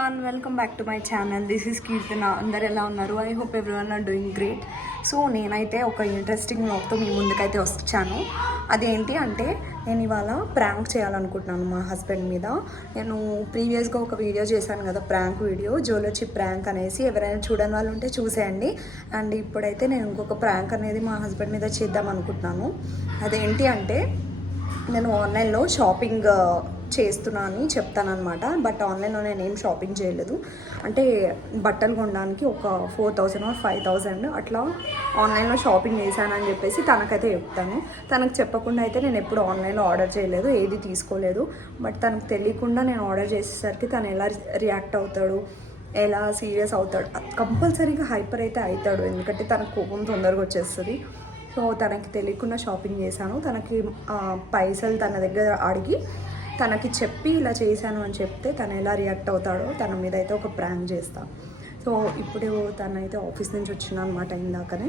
Everyone, welcome back to my channel. This is Keerthana. అందరు ఎలా ఉన్నారు? I hope everyone are doing great. So నేనైతే ఒక ఇంట్రెస్టింగ్ వ్లాగ్తో మీ ముందుకైతే వచ్చాను. అదేంటి అంటే నేను ఇవాళ ప్రాంక్ చేయాలనుకుంటున్నాను మా హస్బెండ్ మీద. నేను ప్రీవియస్గా ఒక వీడియో చేశాను కదా, ప్రాంక్ వీడియో, జోలొచ్చి ప్రాంక్ అనేసి. ఎవరైనా చూడని వాళ్ళు ఉంటే చూసేయండి. అండ్ ఇప్పుడైతే నేను ఇంకొక ప్రాంక్ అనేది మా హస్బెండ్ మీద చేద్దాం అనుకుంటున్నాను. అదేంటి అంటే నేను ఆన్లైన్లో షాపింగ్ చేస్తున్నా అని చెప్తానమాట. బట్ ఆన్లైన్లో నేను ఏం షాపింగ్ చేయలేదు. అంటే బట్టలు కొనడానికి ఒక 4,000 or 5,000 అట్లా ఆన్లైన్లో షాపింగ్ చేశానని చెప్పేసి తనకైతే చెప్తాను. తనకు చెప్పకుండా అయితే నేను ఎప్పుడు ఆన్లైన్లో ఆర్డర్ చేయలేదు, ఏది తీసుకోలేదు. బట్ తనకు తెలియకుండా నేను ఆర్డర్ చేసేసరికి తను ఎలా రియాక్ట్ అవుతాడు, ఎలా సీరియస్ అవుతాడు, కంపల్సరీగా హైపర్ అయితే అవుతాడు. ఎందుకంటే తనకు కోపం తొందరగా వచ్చేస్తుంది. సో తనకి తెలియకుండా షాపింగ్ చేశాను. తనకి పైసలు తన దగ్గర అడిగి తనకి చెప్పి ఇలా చేశాను అని చెప్తే తను ఎలా రియాక్ట్ అవుతాడో తన మీద అయితే ఒక ప్రాంక్ చేస్తాను. సో ఇప్పుడు తనైతే ఆఫీస్ నుంచి వచ్చిన అనమాట ఇందాకనే.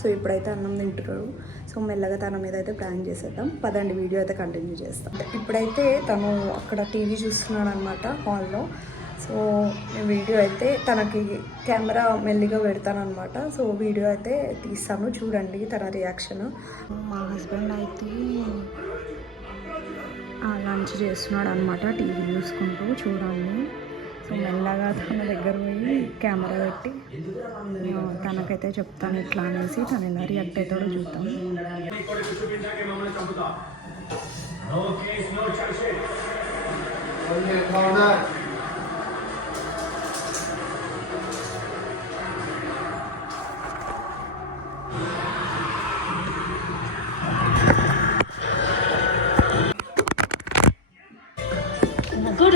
సో ఇప్పుడైతే అన్నం తింటున్నాడు. సో మెల్లగా తన మీద అయితే ప్రాంక్ చేసేద్దాం. పదండి, వీడియో అయితే కంటిన్యూ చేస్తాం. ఇప్పుడైతే తను అక్కడ టీవీ చూస్తున్నాడు అనమాట హాల్లో. సో వీడియో అయితే తనకి కెమెరా మెల్లిగా పెడతాను అనమాట. సో వీడియో అయితే తీస్తాను, చూడండి తన రియాక్షన్. మా హస్బెండ్ అయితే లంచ్ చేస్తున్నాడు అనమాట, టీవీ చూసుకుంటూ. చూడండి. సో మెల్లగా తన దగ్గర పోయి కెమెరా పెట్టి తనకైతే చెప్తాను ఎట్లా అనేసి. తను ఎలా రియాక్ట్ అవుతాడో చూద్దాం.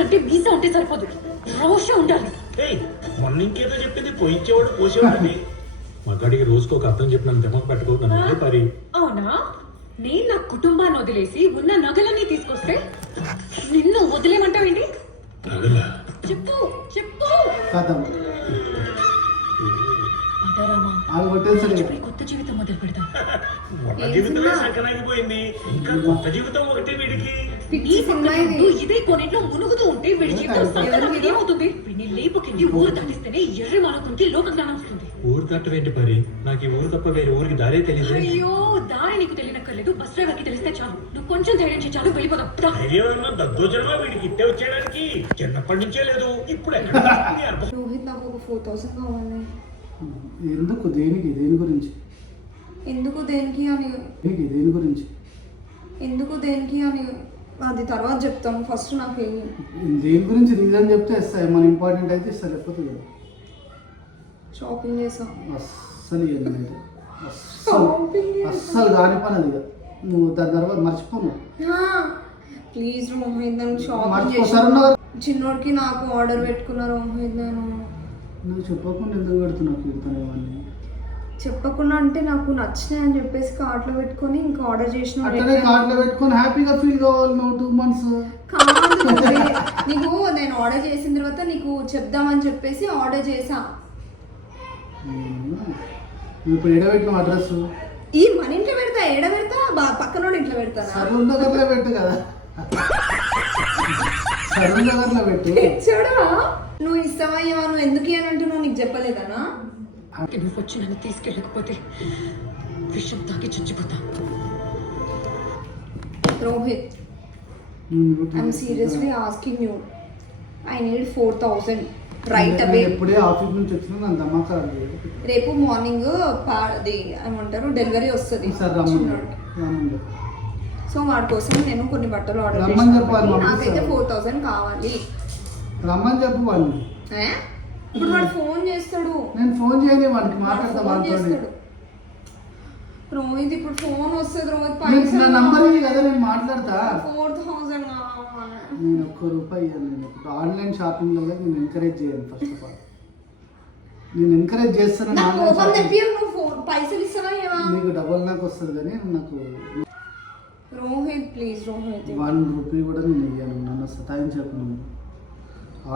అంటే వీసా ఉంటే సరిపోదు, రోషం ఉండాలి. మొన్న ఇంకేదో చెప్పింది, పోయించేవాడు పోసేవాడిని. మగాడికి రోజుకు ఒక అర్థం చెప్పినంత దెమ్మకు పెట్టుకోవద్దు పరి. అవునా? నేను నా కుటుంబాన్ని వదిలేసి ఉన్న నగలన్నీ తీసుకొస్తే నిన్ను వదిలేమంటావేంటి? చెప్పు చెప్పు. కొత్త జీవితం మొదలు పెడతాం. కొత్త జీవితం ఒకటి వీడికి. ఇదే కొన్నిట్లో మునుగుతూ ఉంటే వీడి జీవితం ఏమవుతుంది? వీడిని లేపుకెళ్ళి ఊరు దాటిస్తేనే ఎర్రి మానవునికి లోక జ్ఞానం వస్తుంది. ఊరు దాటవేంటి పరి? నాకు ఈ ఊరు తప్ప వేరే ఊరికి దారే తెలియదు. అయ్యో, దారి నీకు తెలియనక్కర్లేదు, బస్ డ్రైవర్ కి తెలిస్తే చాలు. నువ్వు కొంచెం ధైర్యం చేసి చాలు, వెళ్ళిపోదాం. దద్దోజనమా వీడికి ఇట్టే వచ్చేయడానికి? చిన్నప్పటి నుంచే లేదు, ఇప్పుడు రోహిత్, నాకు ఒక 4,000 కావాలి. ఎందుకు? దేనికి? దేని గురించి? ఎందుకు దేనికి అని దేని గురించి? ఎందుకు దేనికి అని అది తర్వాత చెప్తాను. ఫస్ట్ నాకు దేని గురించి రీజన్ చెప్తే ఇస్తాయి. మన ఇంపార్టెంట్ అయితే ఇస్తా, లేకపోతే షాపింగ్ చేసాం. అస్సలు అస్సలు కాని పని అది. నువ్వు దాని తర్వాత మర్చిపోను ప్లీజ్ రోహిత్. నన్ను షాపింగ్ చేసి చిన్నోడికి నాకు ఆర్డర్ పెట్టుకున్నా రోహిత్. నువ్వు చెప్పకుండా ఎందుకు పెడుతున్నావు కీర్తన? ఇవన్నీ చెప్పకుండా అంటే నాకు నచ్చినాయి అని చెప్పేసి కార్ట్లో పెట్టుకొని ఇంకా ఆర్డర్ చేసిన. అట్లనే కార్ట్లో పెట్టుకొని హ్యాపీగా ఫీల్ కావాలి నువ్వు 2 months. నీకు నేను ఆర్డర్ చేసిన తర్వాత నీకు చెప్దామని చెప్పేసి ఆర్డర్ చేసా. నువ్వు ఇప్పుడు ఎడబెట్టిన అడ్రస్ ఈ మన ఇంట్లో పెడతా, ఎడ పెడతా, పక్కన ఇంట్లో పెడతా. సరూర్ నగర్లో పెట్టు కదా, సరూర్ నగర్లో పెట్టు. చూడవా, నువ్వు ఇష్టమయ్యావా? నువ్వు ఎందుకు అని అంటున్నావు? నీకు చెప్పలేదనా? నువ్వు వచ్చి నన్ను తీసుకెళ్ళకపోతే విషం తాకి చచ్చిపోతా. Rohit, I'm seriously asking you. I need 4,000 right away. ఎప్పుడే ఆఫీస్ నుంచి వచ్చినా నాకు ధమాకా రాలేదు. రేపు మార్నింగ్ అది ఏమంటారు డెలివరీ వస్తుంది. సో వాడి కోసం నేను కొన్ని బట్టలు ఆర్డర్ చేస్తాను. నాకైతే 4,000 కావాలి. రమ్మని చెప్పు వాడిని. ఇప్పుడు వాడు ఫోన్ చేస్తాడు. నేను ఫోన్ చేయని వాడికి మాట్లాడతా. రోహిత్ ఇప్పుడు ఫోన్ వస్తుంది. రోహిత్ నా నంబర్ ఇది కదా, నేను మాట్లాడతా. 4,000 నేను ₹1 ఇవ్వను. నేను ఆన్లైన్ షాపింగ్ లో నేను ఎంకరేజ్ చేయను. ఫస్ట్ ఆఫ్ ఆల్ నేను ఎంకరేజ్ చేస్తాను. పైసలు ఇస్తావా? నీకు డబల్ నాకు వస్తుంది కానీ నాకు రోహిత్ ప్లీజ్. రోహిత్ ₹1 కూడా నేను ఇవ్వను. నన్ను సతాయించకు.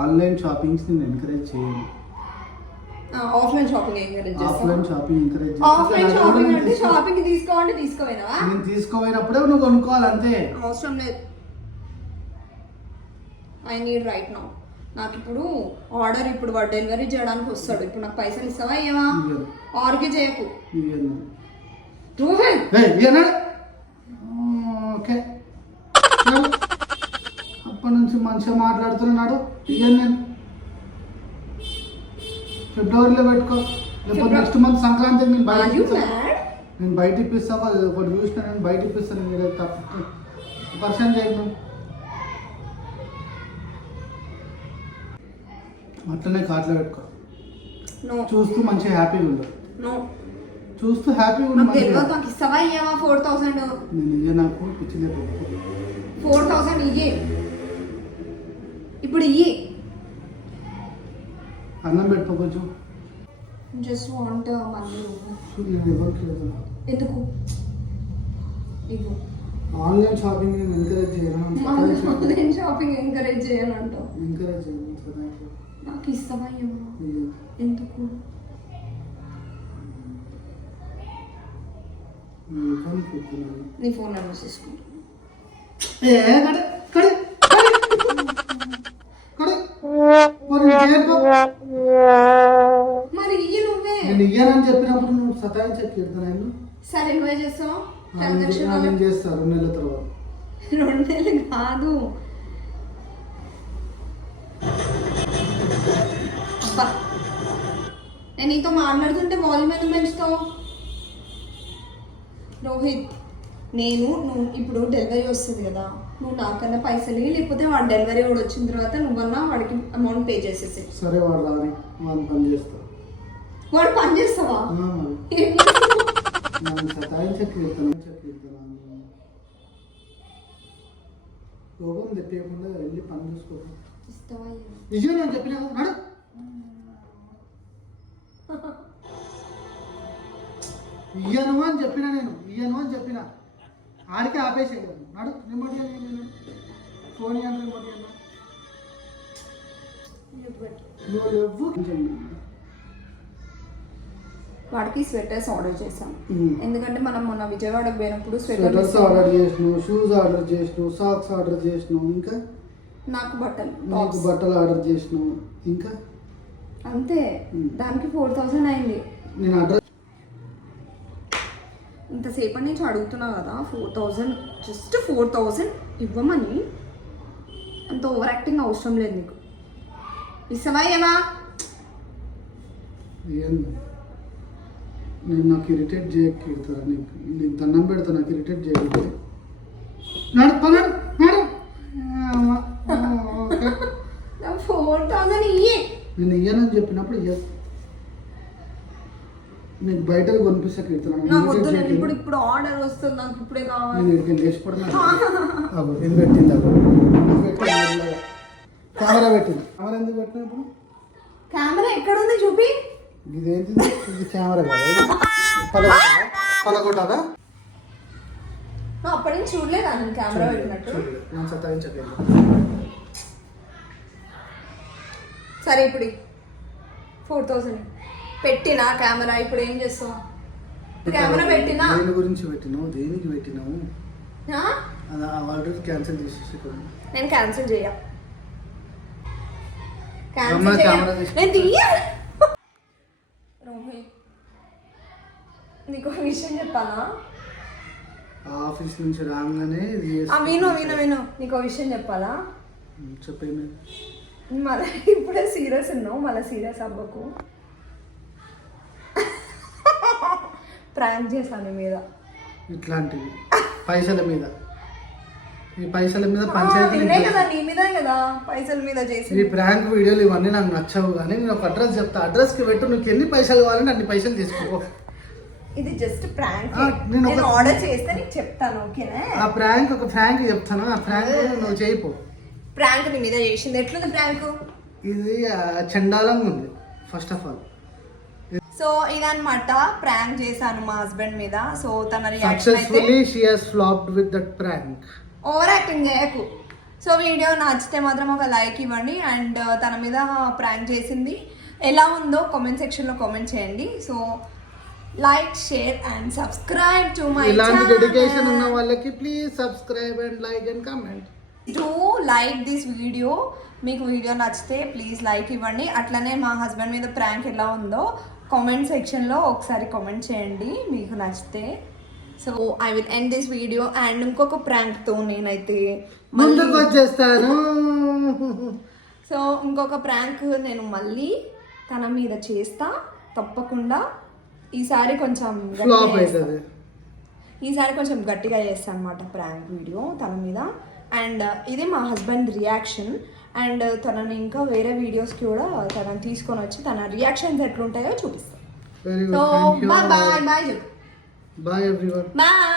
ఆన్లైన్ షాపింగ్స్ నేను ఎంకరేజ్ చేయను. ఆఫ్లైన్ షాపింగ్ ఎంకరేజ్ చేస్తా. ఆఫ్లైన్ షాపింగ్ ఎంకరేజ్ చేస్తా. ఆఫ్లైన్ షాపింగ్ అంటే షాపింగ్ తీసుకోవాలంటే తీసుకోవేనవా? నేను తీసుకోపోయినప్పుడే నువ్వు కొనుక్కోవాలి అంతే. అవసరం లేదు. I need right now. నాకు ఇప్పుడు ఆర్డర్ ఇప్పుడు వాడు డెలివరీ చేయడానికి వస్తాడు. ఇప్పుడు నాకు పైసలు ఇస్తావా ఏమా? ఆర్గ్యూ చేయకు. రోహిత్ ఓకే అప్పటి నుంచి మంచిగా మాట్లాడుతున్నాడు. ఇయ్యను నేను ఫిబ్రవరిలో పెట్టుకో, లేకపోతే నెక్స్ట్ మంత్ సంక్రాంతికి నేను బయట నేను బయట ఇప్పిస్తాను. ఒకటి చూసిన నేను బయట ఇప్పిస్తాను. మీరు తప్ప పర్సన్ చేయను. అట్లనే కార్ట్లో పెట్టుకో. చూస్తూ మంచిగా హ్యాపీగా ఉండదు. చూస్తూ హ్యాపీగా ఉండదు. నాకు ఇస్తావా ఇయ్యవా? 4000 నేను ఇయ్య, నాకు పిచ్చిలేదు. 4000 ఇయ్యే ఇప్పుడు ఇయ్యి. అన్నం పెట్టుకో కొంచెం. Just want money. నేను ఎవరికి లేదు. ఎందుకు ఇవ్వు. ఆన్లైన్ షాపింగ్ నేను ఎంకరేజ్ చేయను. ఆన్లైన్ షాపింగ్ ఎంకరేజ్ చేయాలంటావు. ఎంకరేజ్ చేయను. నాకు ఇస్తావా ఇవ్వ? ఎందుకు? నీ ఫోన్ నెంబర్ తీసుకుంటా. మరి ఇయ్యి నువ్వే. నేను ఇయ్యానని చెప్పినప్పుడు నువ్వు సతాయించి చెప్తాను. సరే నువ్వే చేస్తావా? నేను చేస్తాను 2 నెలల తర్వాత. 2 నెలలు కాదు. నేను నీతో మాట్లాడుతుంటే వాల్యూమ్ ఎందుకు పెంచుతావు? రోహిత్, నువ్వు ఇప్పుడు డెలివరీ వస్తుంది కదా, నువ్వు నాకన్నా పైసలు లేకపోతే వాడు డెలివరీ వాడు వచ్చిన తర్వాత నువ్వన్నా వాడికి అమౌంట్ పే చేసేసి. సరే వాడు రాని వాడు పని చేస్తా. వాడు పని చేస్తావా? కోపం తెప్పకుండా వెళ్ళి పని చూసుకో. ఇస్తావా? నిజమే నేను చెప్పినా నాడు. ఇయ్యను అని చెప్పినా, నేను ఇయ్యను అని చెప్పిన ఆడికే ఆపేసే నాడు. నిమ్మడి ఫోన్ వాడికి స్వెటర్స్ ఆర్డర్ చేసాం. ఎందుకంటే మనం మొన్న విజయవాడకు పోయినప్పుడు స్వెటర్స్ ఆర్డర్ చేసినావు, షూస్ ఆర్డర్ చేసినావు, సాక్స్ ఆర్డర్ చేసినావు, ఇంకా నాకు బట్టలు ఆర్డర్ చేసినావు, ఇంకా అంతే. దానికి 4000 అయింది. నేను అడ్రస్ ఇంతసేపటి నుంచి అడుగుతున్నా కదా 4000, జస్ట్ 4000 ఇవ్వమని. అంత ఓవర్ యాక్టింగ్ అవసరం లేదు నీకు. ఇస్తావా ఏమా? నేను నాకు ఇరిటేట్ చేయకూడతారా? నీకు దండం పెడతా, నాకు ఇరిటేట్ చేయకూడదు. నాడు 4000 ఇయ్యి. నేను ఇయ్యనని చెప్పినప్పుడు ఇయ్య. నీకు బయట కొనిపిస్తాను. ఇప్పుడు ఆర్డర్ వస్తుంది, నాకు ఇప్పుడే కావాలి. నేను ఇక్కడికి లేచిపోవడం ఇది పెట్టింది. కెమెరా పెట్టింది. కెమెరా ఎందుకు పెట్టిన? ఇప్పుడు కెమెరా ఎక్కడ ఉంది చూపి. ఇదేంటి? ఇది కెమెరా కాదు. పలగొట్టాలా? అప్పటి నుంచి చూడలేదా నేను కెమెరా పెట్టినట్టు? నేను సతాయించలేదు. సరే ఇప్పుడు 4000 పెట్టినా కెమెరా. ఇప్పుడు ఏం చేస్తావు? కెమెరా పెట్టినా దేని గురించి పెట్టినావు? దేనికి పెట్టినావు? ఆర్డర్ క్యాన్సిల్ చేసేసి నేను క్యాన్సిల్ చేయ. నీకు విషయం చెప్పాలా? ఆఫీస్ నుంచి రాగానే విను నీకు విషయం చెప్పాలా? చెప్పేమి. మళ్ళీ ఇప్పుడే సీరియస్ ఉన్నావు, మళ్ళీ సీరియస్ అవ్వకు. ప్రాంక్ చేశాను మీద. ఇట్లాంటివి పైసల మీద, ఈ పైసల మీద పంచాయతీ కదా, నీ మీద కదా పైసల మీద చేసి. ఈ ప్రాంక్ వీడియోలు ఇవన్నీ నాకు నచ్చవు. కానీ నేను ఒక అడ్రస్ చెప్తా, అడ్రస్కి పెట్టు. నీకు ఎన్ని పైసలు కావాలంటే అన్ని పైసలు తీసుకో. ఇది జస్ట్ ప్రాంక్. నేను ఆర్డర్ చేస్తే నీకు చెప్తాను, ఓకేనా? ఆ ప్రాంక్ ఒక ప్రాంక్ చెప్తాను. ఆ ప్రాంక్ నువ్వు చేయిపో. ప్రాంక్ నీ మీద చేసింది. ఎట్లుంది ప్రాంక్? ఇది చండాలంగా ఉంది ఫస్ట్ ఆఫ్ ఆల్. సో ఇదన్నమాట, ప్రాంక్ చేశాను మా హస్బెండ్ మీద. సో తన successfully she has flopped with that prank. Over acting చేయకు. సో వీడియో నచ్చితే మాత్రం ఒక లైక్ ఇవ్వండి. అండ్ తన మీద ప్రాంక్ చేసింది ఎలా ఉందో కామెంట్ సెక్షన్లో కామెంట్ చేయండి. So like, share and subscribe to my channel. ఇలాంటి డెడికేషన్ ఉన్న వాళ్ళకి please subscribe and like and comment. Do like this video. మీకు వీడియో నచ్చితే ప్లీజ్ లైక్ ఇవ్వండి. అట్లనే మా హస్బెండ్ మీద ప్రాంక్ ఎలా ఉందో కామెంట్ సెక్షన్లో ఒకసారి కామెంట్ చేయండి మీకు నచ్చితే. So I will end this video and ఇంకొక ప్రాంక్తో నేనైతే ముందుకు వచ్చేస్తాను. సో ఇంకొక ప్రాంక్ నేను మళ్ళీ తన మీద చేస్తా తప్పకుండా. ఈసారి కొంచెం ఫ్లాప్ అవుతుంది. ఈసారి కొంచెం గట్టిగా చేస్తాను అనమాట ప్రాంక్ వీడియో తన మీద. అండ్ ఇది మా హస్బెండ్ రియాక్షన్. అండ్ తనని ఇంకా వేరే వీడియోస్కి కూడా తనని తీసుకొని వచ్చి తన రియాక్షన్స్ ఎట్లుంటాయో చూపిస్తాను. Very so good. Bye bye bye bye everyone. Bye.